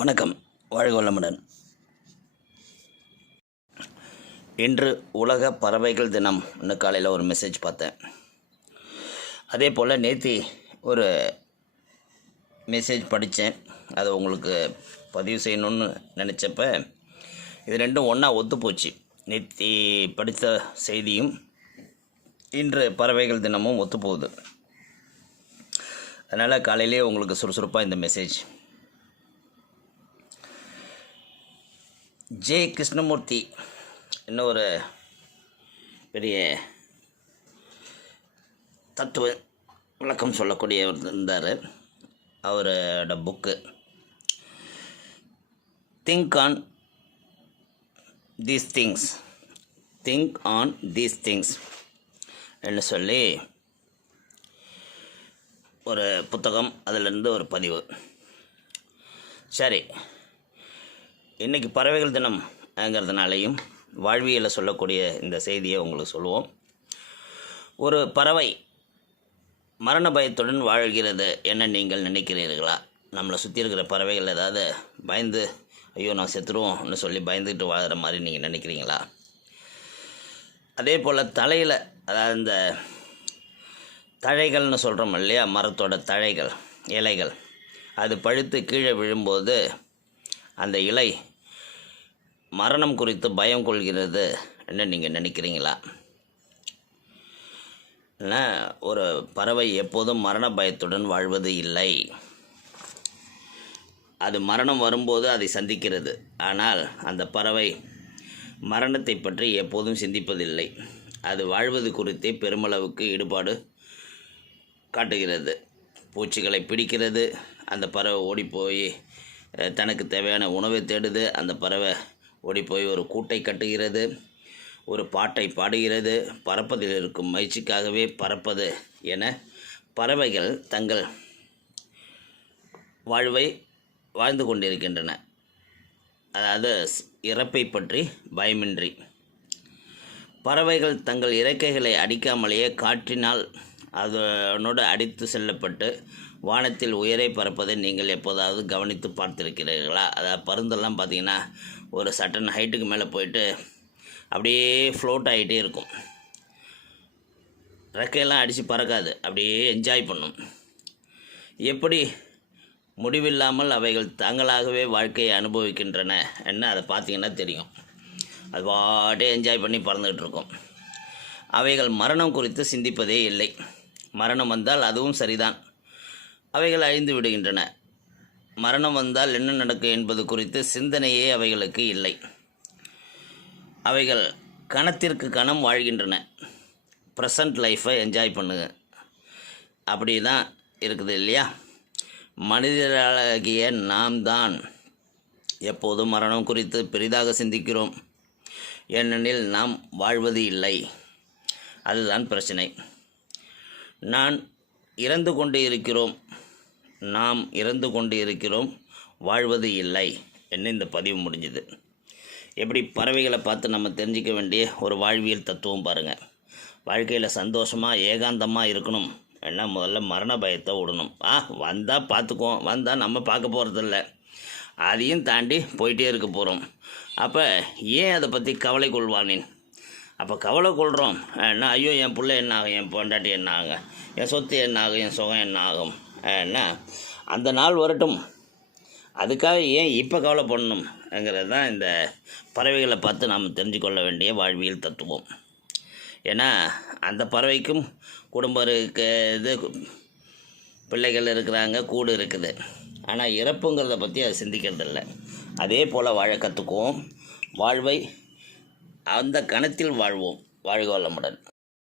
வணக்கம் வாழ்க வளமுடன் இன்று உலக பறவைகள் தினம். இன்னும் காலையில் ஒரு மெசேஜ் பார்த்தேன். அதே போல் நேத்தி ஒரு மெசேஜ் படித்தேன் அதை உங்களுக்கு பதிவு செய்யணும்னு நினச்சப்ப இது ரெண்டும் ஒன்றா ஒத்துப்போச்சு நேத்தி படித்த செய்தியும் இன்று பறவைகள் தினமும் ஒத்துப்போகுது அதனால் காலையிலே உங்களுக்கு சுறுசுறுப்பாக இந்த மெசேஜ் ஜே கிருஷ்ணமூர்த்தி இன்னொரு ஒரு பெரிய தத்துவ விளக்கம் சொல்லக்கூடியவர் இருந்தார். அவரோட book think on these things think on these things என்று சொல்லி ஒரு புத்தகம் அதிலிருந்து ஒரு பதிவு. சரி. இன்றைக்கி பறவைகள் தினம்ங்கிறதுனாலையும் வாழ்வியலை சொல்லக்கூடிய இந்த செய்தியை உங்களுக்கு சொல்லுவோம். ஒரு பறவை மரண பயத்துடன் வாழ்கிறது என்ன நீங்கள் நினைக்கிறீர்களா? நம்மளை சுற்றி இருக்கிற பறவைகள் ஏதாவது பயந்து ஐயோ நான் செத்துருவோம்னு சொல்லி பயந்துக்கிட்டு வாழ்கிற மாதிரி நீங்கள் நினைக்கிறீங்களா? அதே போல் தலையில் அதாவது இந்த தழைகள்னு சொல்கிறோம் இல்லையா? மரத்தோட தழைகள் இலைகள். அது பழுத்து கீழே விழும்போது அந்த இலை மரணம் குறித்து பயம் கொள்கிறது என்ன நீங்கள் நினைக்கிறீங்களா? ஒரு பறவை எப்போதும் மரண பயத்துடன் வாழ்வது இல்லை. அது மரணம் வரும்போது அதை சந்திக்கிறது. ஆனால் அந்த பறவை மரணத்தை பற்றி எப்போதும் சிந்திப்பதில்லை. அது வாழ்வது குறித்தே பெருமளவுக்கு ஈடுபாடு காட்டுகிறது. பூச்சிகளை பிடிக்கிறது. அந்த பறவை ஓடிப்போய் தனக்கு தேவையான உணவை தேடுது. அந்த பறவை ஓடிப்போய் ஒரு கூட்டை கட்டுகிறது ஒரு பாட்டை பாடுகிறது பறப்பதில் இருக்கும் மகிழ்ச்சிக்காகவே பறப்பது என பறவைகள் தங்கள் வாழ்வை வாழ்ந்து கொண்டிருக்கின்றன. அதாவது இறப்பை பற்றி பயமின்றி. பறவைகள் தங்கள் இறக்கைகளை அடிக்காமலேயே காற்றினால் அதனோடு அடித்து செல்லப்பட்டு வானத்தில் உயரே பறப்பதை நீங்கள் எப்போதாவது கவனித்து பார்த்திருக்கிறீர்களா? அதாவது பருந்தெல்லாம் பார்த்தீங்கன்னா ஒரு சட்டன் ஹைட்டுக்கு மேலே போயிட்டு அப்படியே ஃப்ளோட் ஆகிட்டே இருக்கும். ரெக்கையெல்லாம் அடித்து பறக்காது. அப்படியே என்ஜாய் பண்ணும். எப்படி? முடிவில்லாமல் அவைகள் தாங்களாகவே வாழ்க்கையை அனுபவிக்கின்றன. என்ன? அதை பார்த்தீங்கன்னா தெரியும். அது பாட்டே என்ஜாய் பண்ணி பறந்துக்கிட்டு இருக்கும். அவைகள் மரணம் குறித்து சிந்திப்பதே இல்லை. மரணம் வந்தால் அதுவும் சரிதான். அவைகள் அழிந்து விடுகின்றன. மரணம் வந்தால் என்ன நடக்கும் என்பது குறித்து சிந்தனையே அவைகளுக்கு இல்லை. அவைகள் கணத்திற்கு கணம் வாழ்கின்றன. ப்ரெசண்ட் லைஃப்பை என்ஜாய் பண்ணுங்க. அப்படி தான் இருக்குது இல்லையா? மனிதராகிய நாம் தான் எப்போதும் மரணம் குறித்து பெரிதாக சிந்திக்கிறோம். ஏனெனில் நாம் வாழ்வது இல்லை. அதுதான் பிரச்சனை. நான் இறந்து கொண்டு இருக்கிறோம். நாம் இறந்து கொண்டு இருக்கிறோம் வாழ்வது இல்லை என்ன இந்த பதிவு முடிஞ்சுது. எப்படி பறவைகளை பார்த்து நம்ம தெரிஞ்சிக்க வேண்டிய ஒரு வாழ்வியல் தத்துவம் பாருங்கள் வாழ்க்கையில் சந்தோஷமாக ஏகாந்தமாக இருக்கணும். என்ன முதல்ல மரண பயத்தை விடணும். ஆ வந்தால் பார்த்துக்குவோம். வந்தால் நம்ம பார்க்க போகிறதில்ல அதையும் தாண்டி போயிட்டே இருக்க போகிறோம் அப்போ ஏன் அதை பற்றி கவலை கொள்வானேன்? அப்போ கவலை கொள்கிறோம் என்ன ஐயோ என் பிள்ளை என்ன ஆகும் என் பொண்டாட்டி என்ன ஆகும் என் சொத்து என்ன ஆகும் என் சுகம் என்ன ஆகும் என்ன? அந்த நாள் வரட்டும். அதுக்காக ஏன் இப்போ கவலைப்படணும்ங்கிறது தான் இந்த பறவைகளை பார்த்து நாம் தெரிஞ்சுக்கொள்ள வேண்டிய வாழ்வியல் தத்துவம். ஏன்னா அந்த பறவைக்கும் குடும்பம் இருக்குது பிள்ளைகள் இருக்கிறாங்க கூடு இருக்குது. ஆனால் இறப்புங்கிறத பற்றி அது சிந்திக்கிறதில்ல. அதே போல் வாழ கற்றுக்குவோம் வாழ்வை அந்த கணத்தில் வாழ்வோம். வாழ்க வளமுடன்.